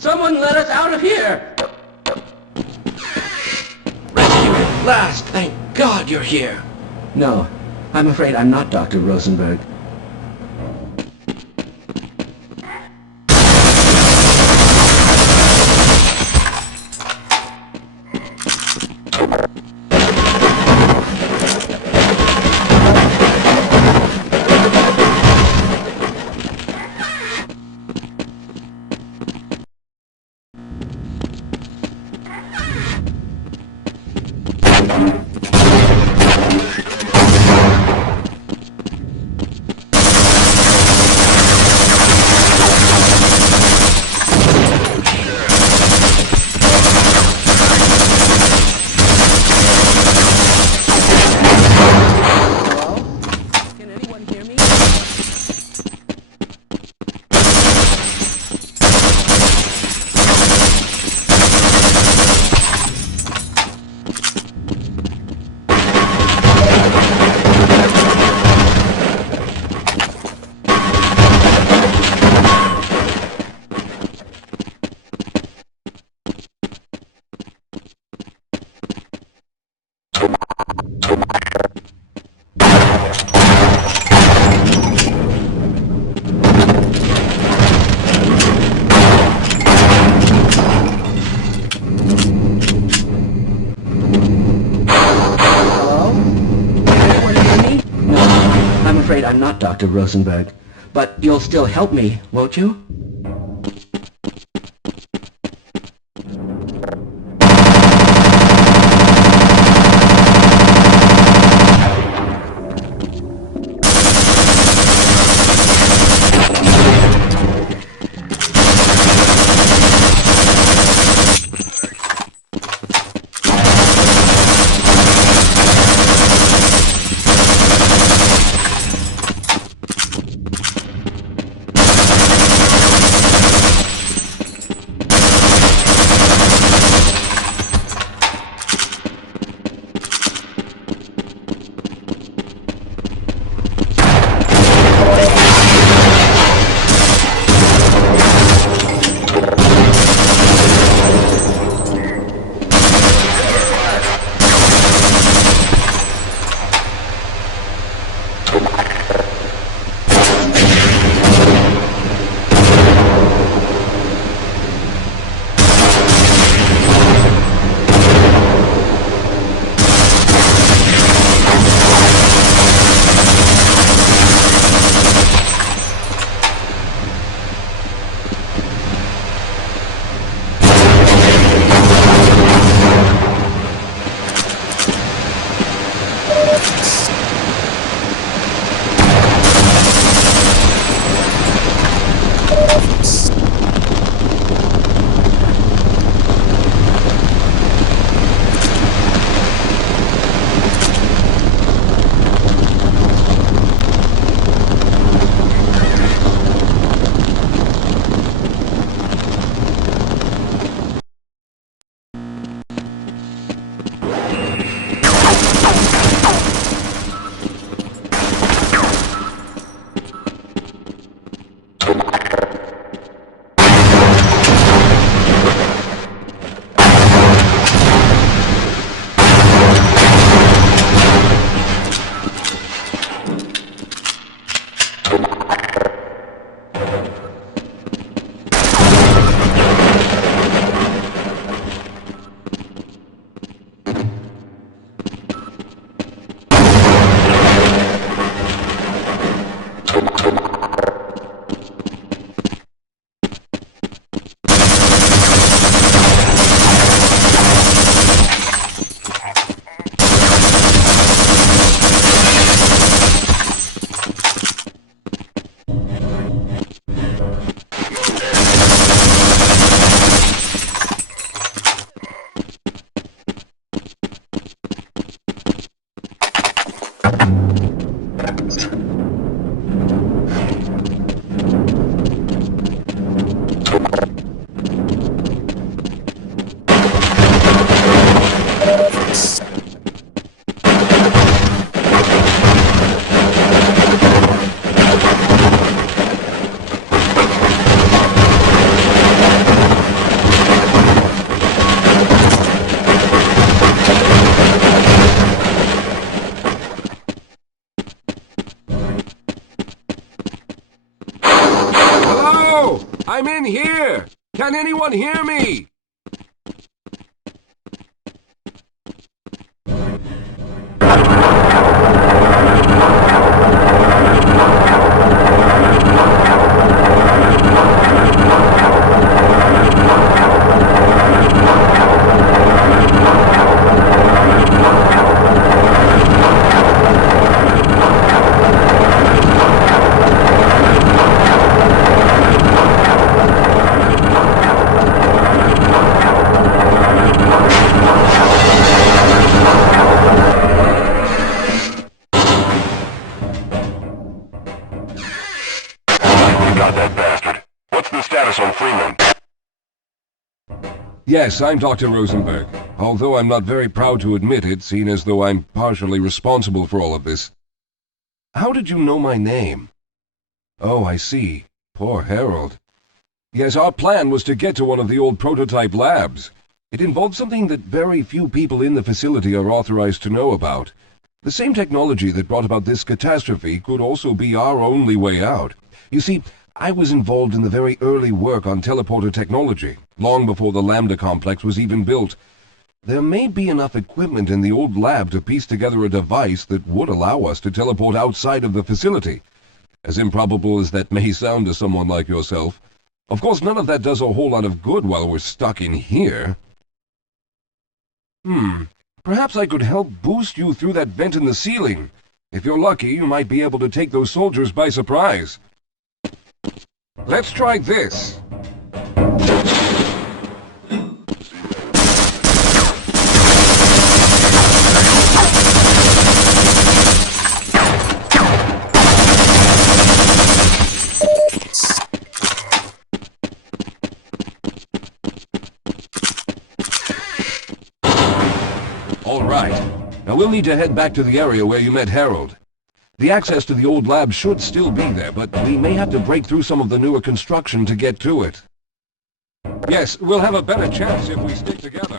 Someone let us out of here! Rescue at last! Thank God you're here! No, I'm afraid I'm not Dr. Rosenberg. I'm not Dr. Rosenberg, but you'll still help me, won't you? in here! Can anyone hear me? Yes, I'm Dr. Rosenberg, although I'm not very proud to admit it, seeing as though I'm partially responsible for all of this. How did you know my name? Oh, I see. Poor Harold. Yes, our plan was to get to one of the old prototype labs. It involved something that very few people in the facility are authorized to know about. The same technology that brought about this catastrophe could also be our only way out. You see, I was involved in the very early work on teleporter technology, long before the Lambda complex was even built. There may be enough equipment in the old lab to piece together a device that would allow us to teleport outside of the facility. As improbable as that may sound to someone like yourself. Of course, none of that does a whole lot of good while we're stuck in here. Perhaps I could help boost you through that vent in the ceiling. If you're lucky, you might be able to take those soldiers by surprise. Let's try this. All right. Now we'll need to head back to the area where you met Harold. The access to the old lab should still be there, but we may have to break through some of the newer construction to get to it. Yes, we'll have a better chance if we stick together.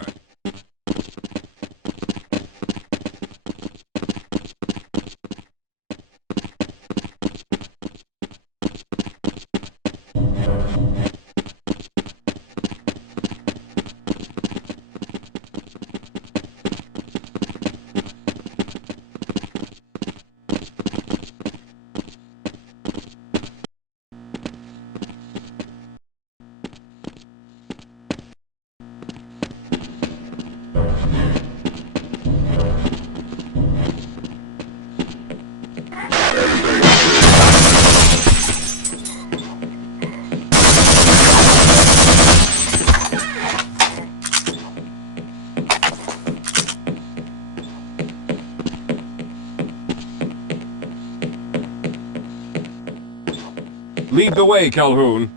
Lead the way, Calhoun.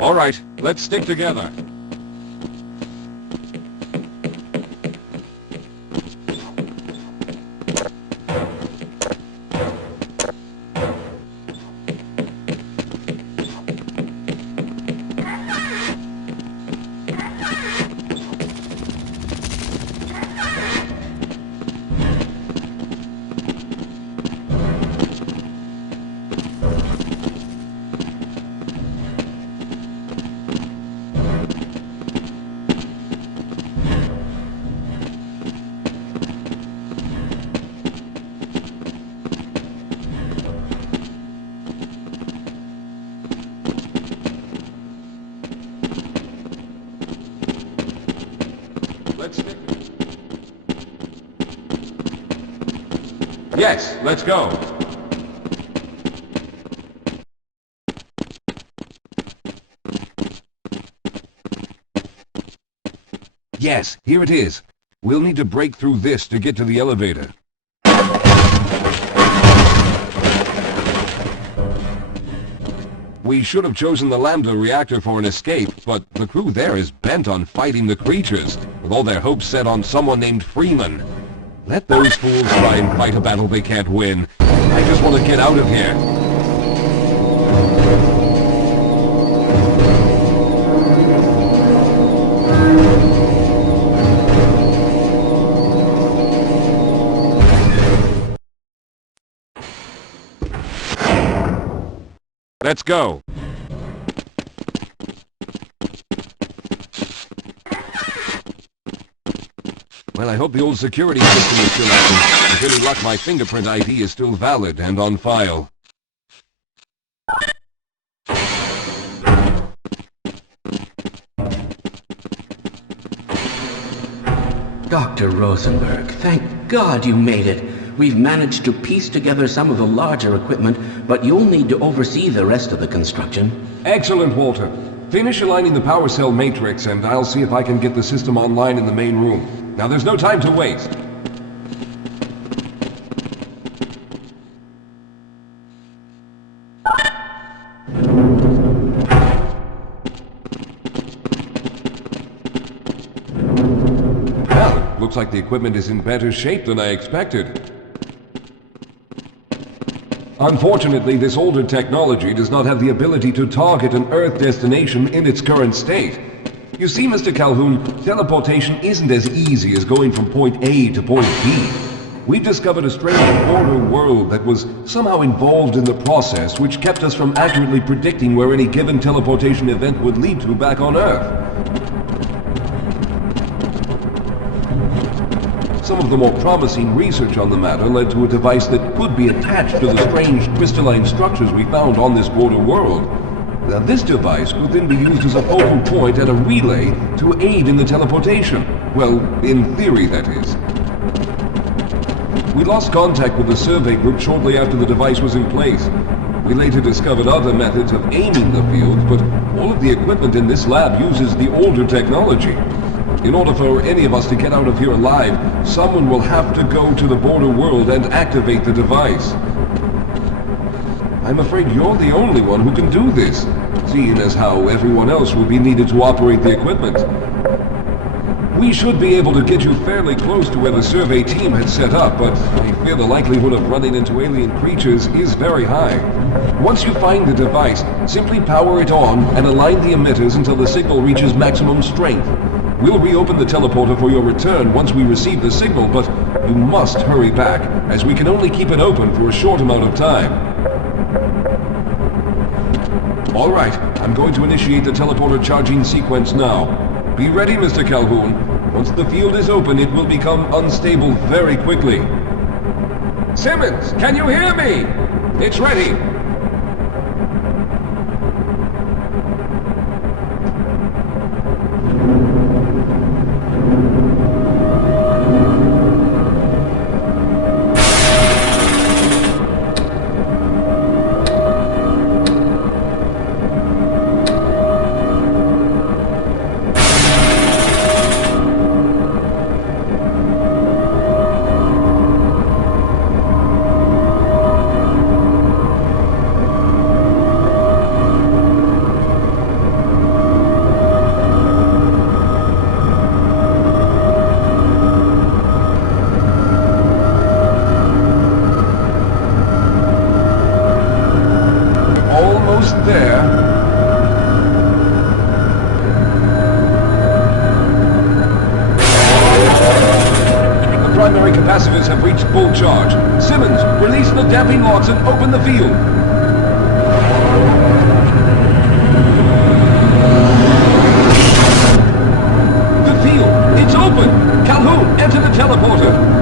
All right, let's stick together. Yes, let's go. Yes, here it is. We'll need to break through this to get to the elevator. We should have chosen the Lambda reactor for an escape, but the crew there is bent on fighting the creatures, with all their hopes set on someone named Freeman. Let those fools try and fight a battle they can't win. I just want to get out of here. Let's go. Well, I hope the old security system is still active. With any luck, my fingerprint ID is still valid and on file. Dr. Rosenberg, thank God you made it. We've managed to piece together some of the larger equipment, but you'll need to oversee the rest of the construction. Excellent, Walter. Finish aligning the power cell matrix, and I'll see if I can get the system online in the main room. Now, there's no time to waste. Well, looks like the equipment is in better shape than I expected. Unfortunately, this older technology does not have the ability to target an Earth destination in its current state. You see, Mr. Calhoun, teleportation isn't as easy as going from point A to point B. We've discovered a strange border world that was somehow involved in the process, which kept us from accurately predicting where any given teleportation event would lead to back on Earth. Some of the more promising research on the matter led to a device that could be attached to the strange crystalline structures we found on this border world. Now, this device could then be used as a focal point and a relay to aid in the teleportation. Well, in theory, that is. We lost contact with the survey group shortly after the device was in place. We later discovered other methods of aiming the field, but all of the equipment in this lab uses the older technology. In order for any of us to get out of here alive, someone will have to go to the border world and activate the device. I'm afraid you're the only one who can do this, seeing as how everyone else will be needed to operate the equipment. We should be able to get you fairly close to where the survey team had set up, but I fear the likelihood of running into alien creatures is very high. Once you find the device, simply power it on and align the emitters until the signal reaches maximum strength. We'll reopen the teleporter for your return once we receive the signal, but you must hurry back, as we can only keep it open for a short amount of time. All right, I'm going to initiate the teleporter charging sequence now. Be ready, Mr. Calhoun. Once the field is open, it will become unstable very quickly. Simmons, can you hear me? It's ready. There. The primary capacitors have reached full charge. Simmons, release the damping locks and open the field. The field, it's open! Calhoun, enter the teleporter!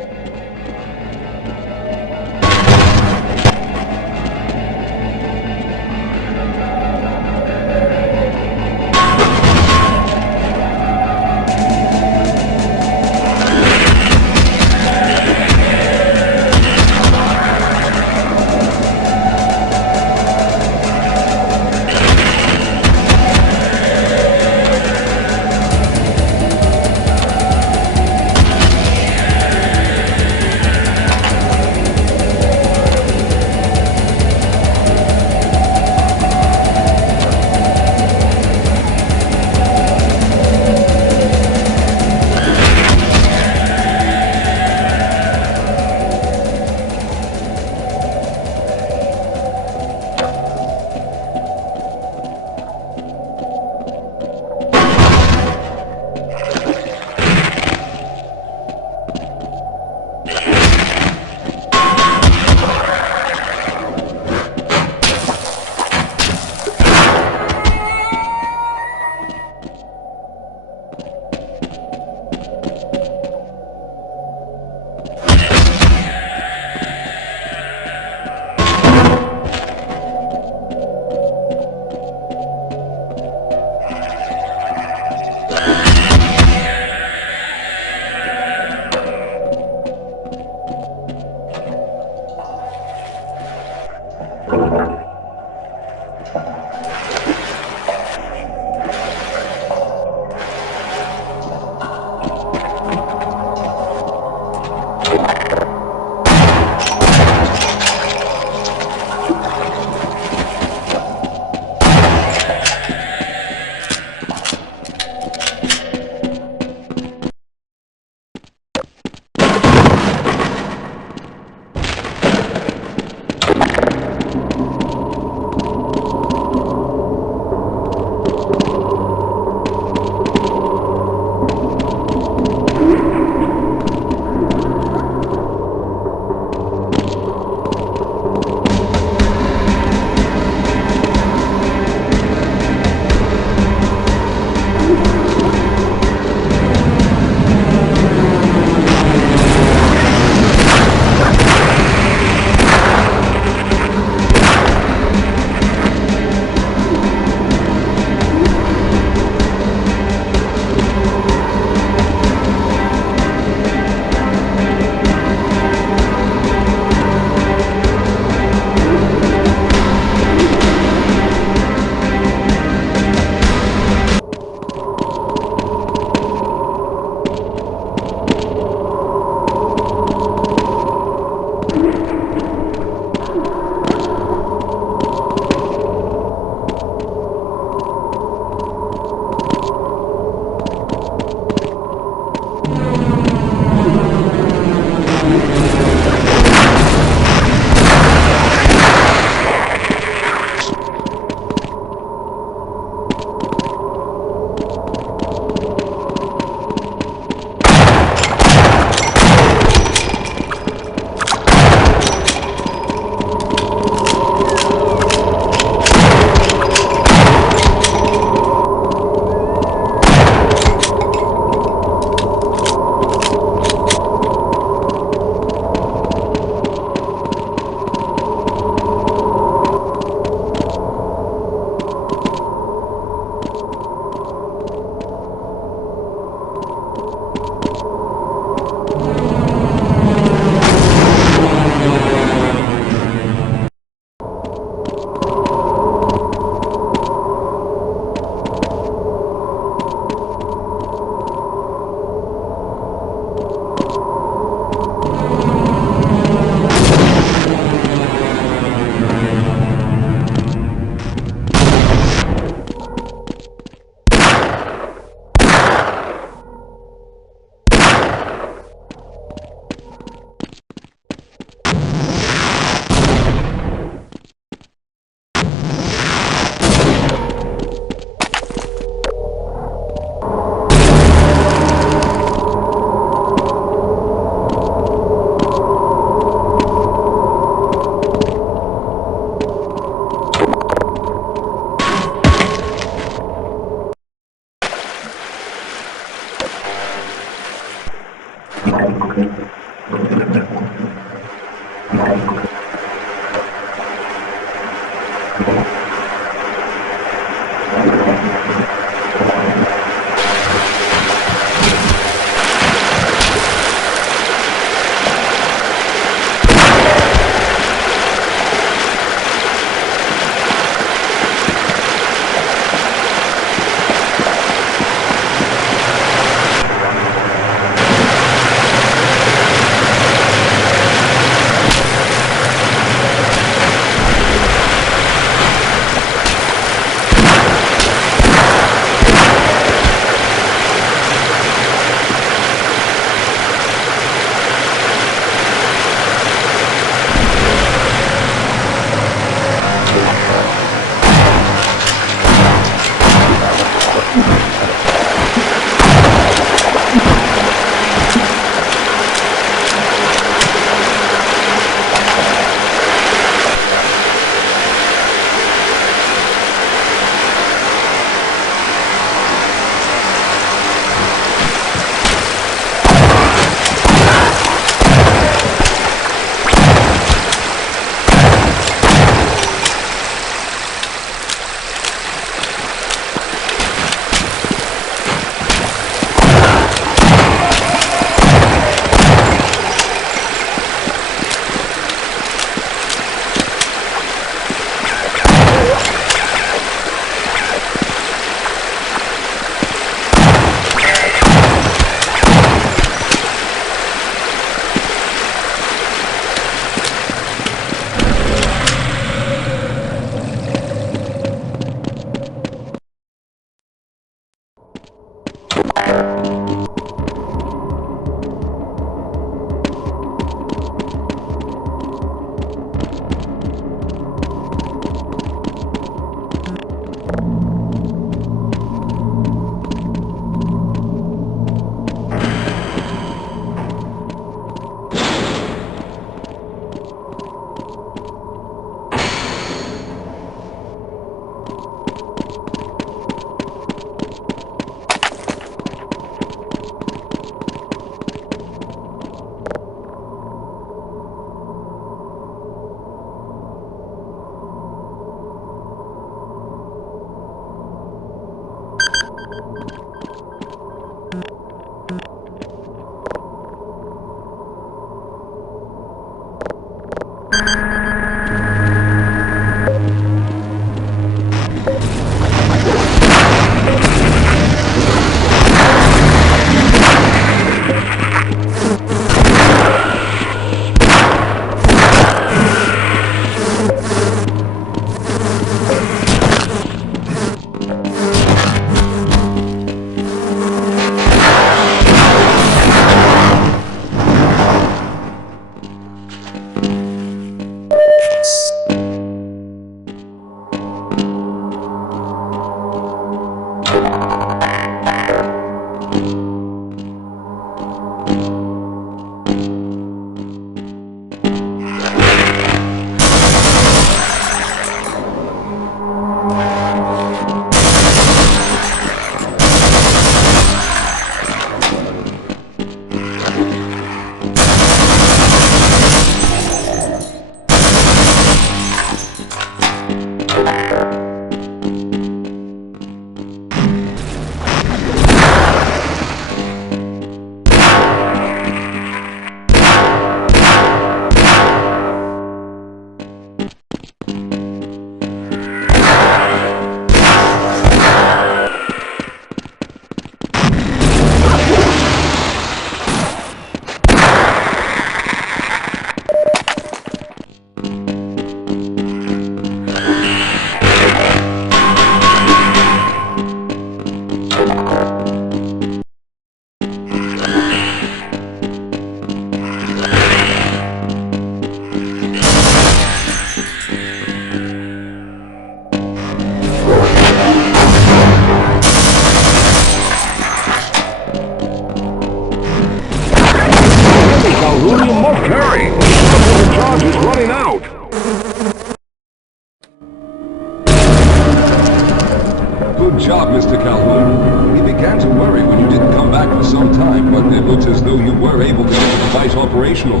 Good job, Mr. Calhoun. We began to worry when you didn't come back for some time, but it looks as though you were able to get the device operational.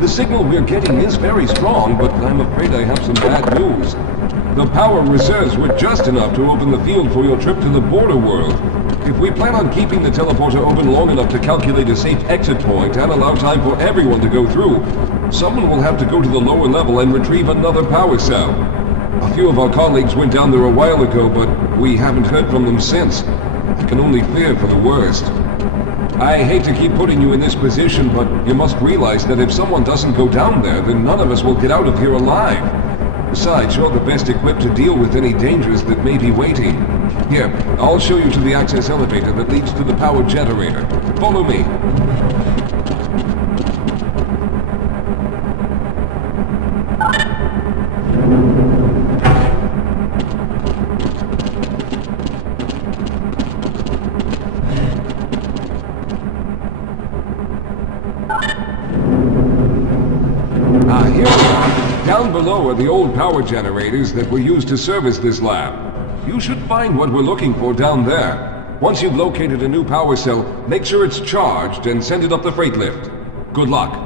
The signal we're getting is very strong, but I'm afraid I have some bad news. The power reserves were just enough to open the field for your trip to the border world. If we plan on keeping the teleporter open long enough to calculate a safe exit point and allow time for everyone to go through, someone will have to go to the lower level and retrieve another power cell. A few of our colleagues went down there a while ago, but we haven't heard from them since. I can only fear for the worst. I hate to keep putting you in this position, but you must realize that if someone doesn't go down there, then none of us will get out of here alive. Besides, you're the best equipped to deal with any dangers that may be waiting. Here, I'll show you to the access elevator that leads to the power generator. Follow me. Here we are. Down below are the old power generators that were used to service this lab. You should find what we're looking for down there. Once you've located a new power cell, make sure it's charged and send it up the freight lift. Good luck.